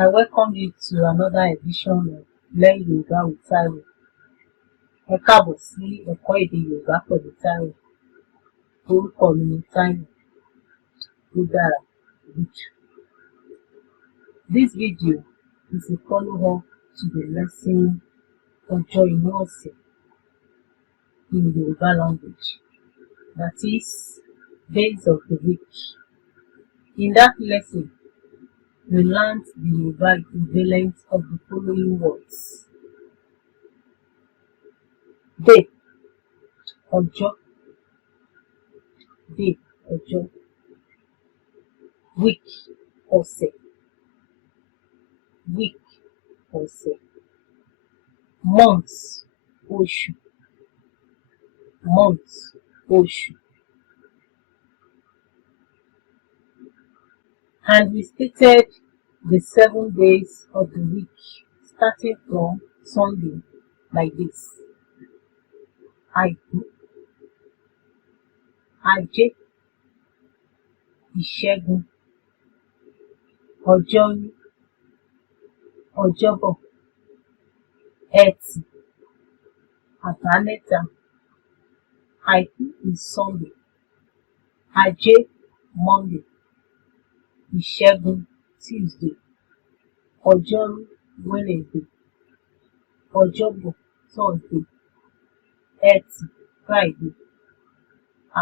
I welcome you to another edition of Learn Yoruba with Taiwo. Ẹ káàbọ̀ sí ẹ̀kọ́ èdè Yorùbá pẹ̀lú Taiwo. Orúkọ mi ni Taiwo tó dára jù. This video is a follow-up to the lesson Ọjọ́ Inú Ọ̀sẹ̀ in Yoruba language, that is, days of the week. In that lesson, we learned the Yoruba equivalent of the following words: day, ọjọ́, day, ọjọ́; week, ọ̀sẹ̀, week, ọ̀sẹ̀; months, oṣù, months, oṣù. And we stated the 7 days of the week starting from Sunday like this: Àìkú, Ajé, Ìṣẹ́gun, Ọjọ́rú, Ọjọ́bọ̀, Ẹtì, Àbámẹ́ta. Àìkú is Sunday, Ajé Monday, Ìṣẹ́gun Tuesday, Ọjọ́rú Wednesday, Ọjọ́bọ̀ Thursday, Ẹtì Friday,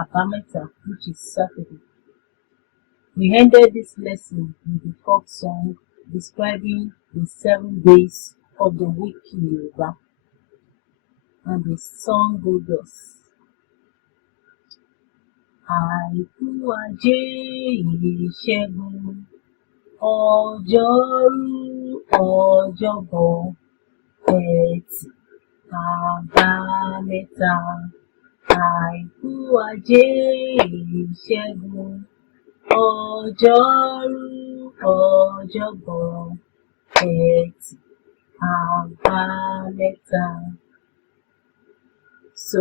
Àbámẹ́ta, which is Saturday. We ended this lesson with the folk song describing the 7 days of the week in Yoruba, and the song goes thus: Àìkú, Ajé, Ìṣẹ́gun, Ọjọ́rú, Ọjọ́bọ̀, Ẹtì, Àbámẹ́ta. Àìkú, Ajé, Ìṣẹ́gun, Ọjọ́rú, Ọjọ́bọ̀, Ẹtì, Àbámẹ́ta. So,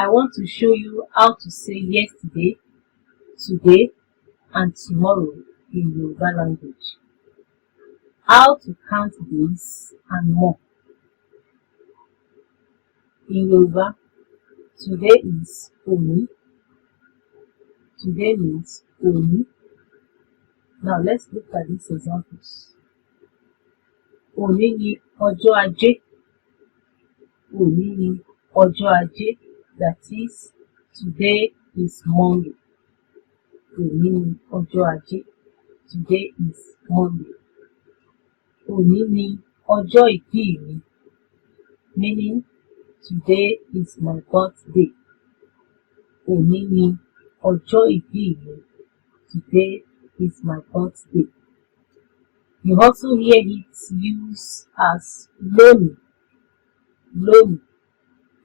I want to show you how to say yesterday, today, and tomorrow in Yoruba language. How to count days and more. In Yoruba, today is Oni. Today means Oni. Now let's look at these examples. Oni ni Ọjọ́ Ajé. Oni ni Ọjọ́ Ajé. That is, today is Monday. Oni ni Ọjọ́ Ajé. Today is Monday. Oni ni Ọjọ́ Ìbí mi. Meaning, today is my birthday. Oni ni Ọjọ́ Ìbí mi. Today is my birthday. You also hear it used as lónìí, lónìí,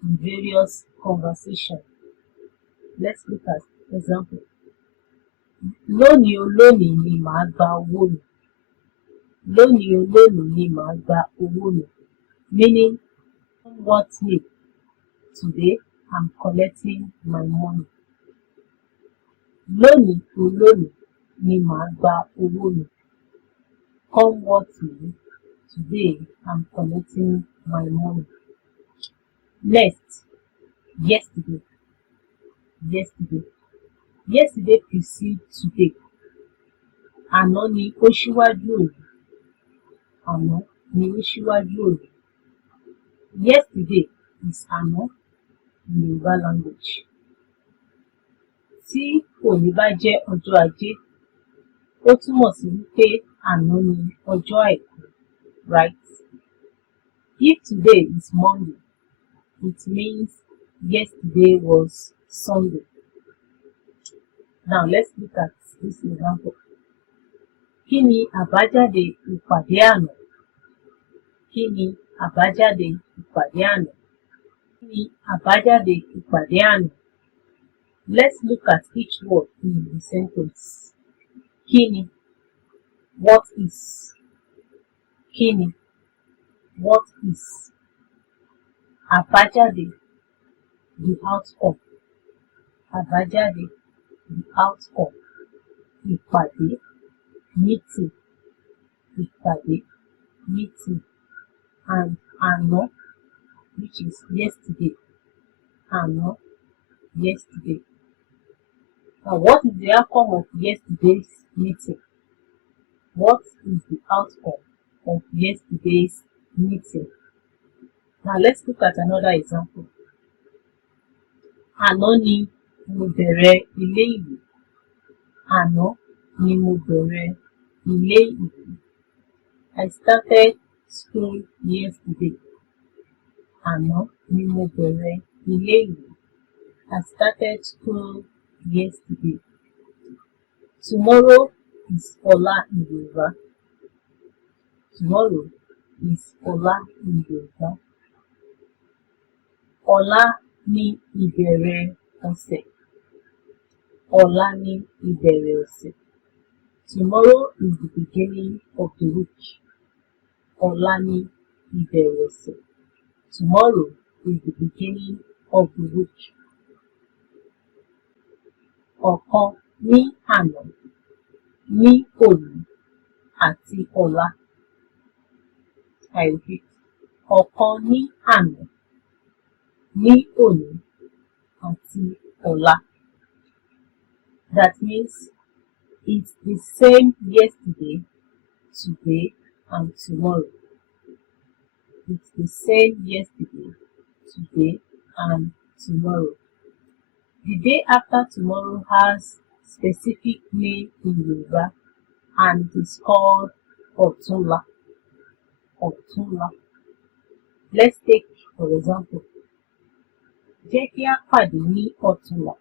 in various conversations. Let's look at example. Lónìí o lónìí ni màá gba owó mi. Lónìí o lónìí ni màá gba owó mi. Meaning, what me? Today I'm collecting my money. Lónìí o lónìí ni màá gba owó mi. Come what may, today I'm collecting my money. Next, yesterday. Yesterday. Yesterday precedes today. Àná ni ó ṣíwájú òní. Àná ni ó ṣíwájú òní. Yesterday is àná in Yoruba language. Tí òní bá jẹ́ ọjọ́ Ajé, ó túmọ̀ sí wípé àná ni ọjọ́ Àìkú, right? If today is Monday, it means yesterday was Sunday. Now let's look at this example. Kí ni àbájáde ìpàdé àná? Kí ni àbájáde ìpàdé àná? Kí ni àbájáde ìpàdé àná? Let's look at each word in the sentence. Kí ni? What is? Kí ni? What is? Àbájáde, the outcome. Àbájáde, the outcome. Ìpàdé, meeting. ìpàdé, meeting, and àná, which is yesterday. Àná, yesterday. Now, what is the outcome of yesterday's meeting? What is the outcome of yesterday's meeting? Now, let's look at another example. Àná ni mo bẹ̀rẹ̀ ilé ìwé. Àná ni mo bẹ̀rẹ̀ ilé ìwé. I started school yesterday. Àná ni mo bẹ̀rẹ̀ ilé ìwé. I started school yesterday. Tomorrow is ọ̀la in Yorùbá. Tomorrow is ọ̀la in Yorùbá. Ọ̀la ni ìbẹ̀rẹ̀ ọ̀sẹ̀. Ọ̀la ni ìbẹ̀rẹ̀ ọ̀sẹ̀. Tomorrow is the beginning of the week. Ọ̀la ni ìbẹ̀rẹ̀ ọ̀sẹ̀. Tomorrow is the beginning of the week. Ọ̀kan ní àná, ní òní, àti ọ̀la. I repeat. Ọ̀kan ní àná, ní òní, àti ọ̀la. That means it's the same yesterday, today, and tomorrow. It's the same yesterday, today, and tomorrow. The day after tomorrow has specific name in Yoruba, and it is called Ọ̀túnla. Ọ̀túnla. Let's take for example. Jẹ́ kí á pàdé ní ọ̀túnla.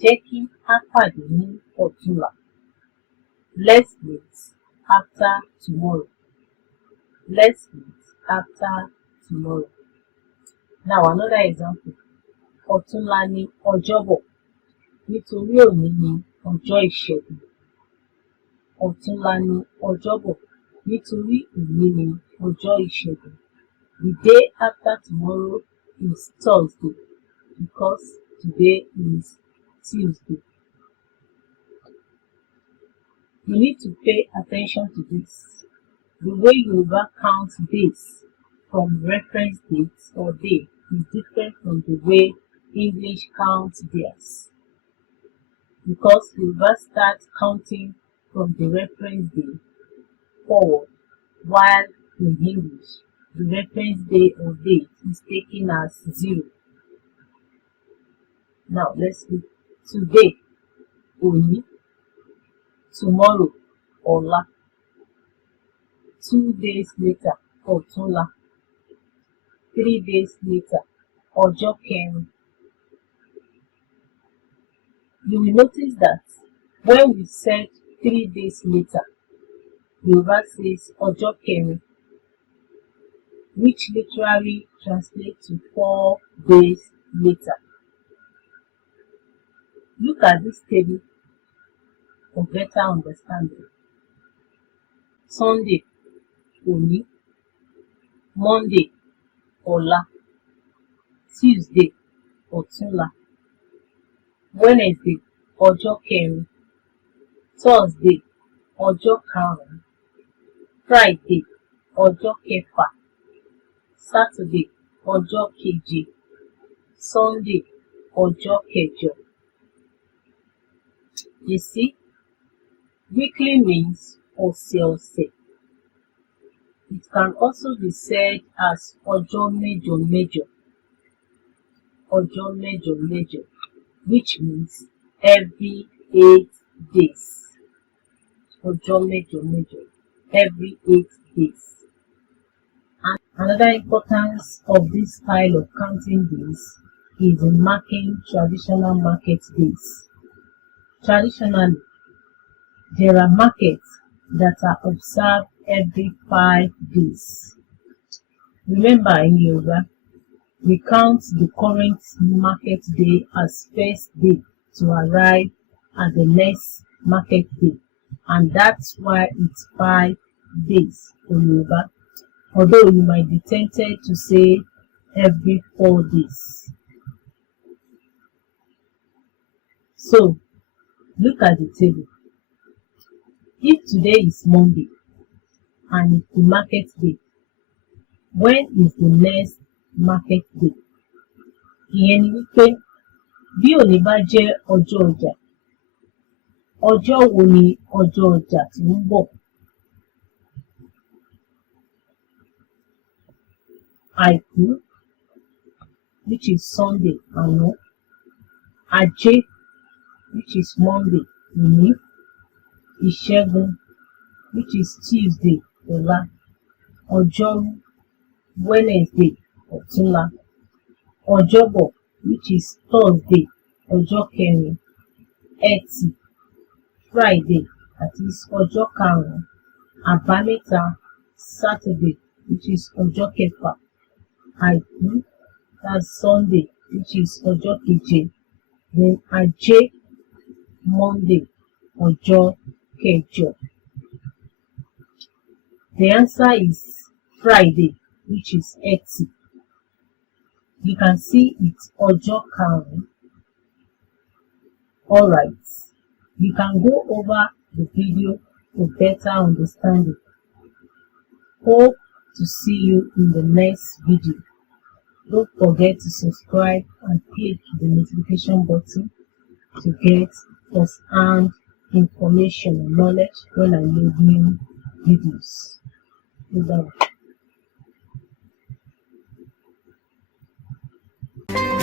Jẹ́ kí á pàdé ní ọ̀túnla. Let's meet after tomorrow. Let's meet after tomorrow. Now another example. Ọ̀túnla ni ọjọ́bọ̀. Nítorí òní ni ọjọ́ ìṣẹ́gun. Ọ̀túnla ni ọjọ́bọ̀. Nítorí òní ni ọjọ́ ìṣẹ́gun. The day after tomorrow is Thursday because today is Tuesday. You need to pay attention to this. The way Yoruba counts days from reference dates or day is different from the way English counts theirs. Because Yoruba starts counting from the reference day forward, while in English, the reference day or date is taken as 0. Now let's look. Today, òní. Tomorrow, ọ̀la. 2 days later, ọ̀túnla. 3 days later, ọjọ́ kẹrin. You will notice that when we said 3 days later, Yoruba says ọjọ́ kẹrin, which literally translates to 4 days later. Look at this table for better understanding. Sunday, òní. Monday, ọ̀la. Tuesday, ọ̀túnla. Wednesday, ọjọ́ kẹrin. Thursday, ọjọ́ karùn-ún. Friday, ọjọ́ kẹfà. Saturday, ọjọ́ keje. Sunday, ọjọ́ kẹjọ. You see, weekly means ọ̀sẹ̀ọ̀sẹ̀. It can also be said as ọjọ́ mẹ́jọ mẹ́jọ. Ọjọ́ mẹ́jọ mẹ́jọ, which means every 8 days. Ọjọ́ mẹ́jọ mẹ́jọ, every 8 days. And another importance of this style of counting days is in marking traditional market days. Traditionally, there are markets that are observed every 5 days. Remember, in Yoruba, we count the current market day as first day to arrive at the next market day, and that's why it's 5 days for Yoruba, although you might be tempted to say every 4 days. So, look at the table. If today is Monday, and it's the market day. When is the next market day? Ìyẹn ni wípé bí òní bá jẹ́ ọjọ́ ọjà, ọjọ́ wo ni ọjọ́ ọjà tí ń bọ̀? Àìkú, which is Sunday, àná. Ajé, which is Monday, òní. Ìṣẹ́gun, which is Tuesday, ọ̀la. Ọjọ́rú, Wednesday, ọ̀túnla. Ọjọ́bọ̀, which is Thursday, ọjọ́ kẹrin. Ẹtì, Friday, àti ọjọ́ karùn-ún. Àbámẹ́ta, Saturday, which is ọjọ́ kẹfà. Àìkú, that's Sunday, which is ọjọ́ keje. Then Ajé, Monday, ọjọ́ kẹjọ. The answer is Friday, which is Ẹtì. You can see it's ọjọ́ karùn-ún. Alright, you can go over the video to better understand it. Hope to see you in the next video. Don't forget to subscribe and click the notification button to get first-hand information and knowledge when I load new videos. Bye.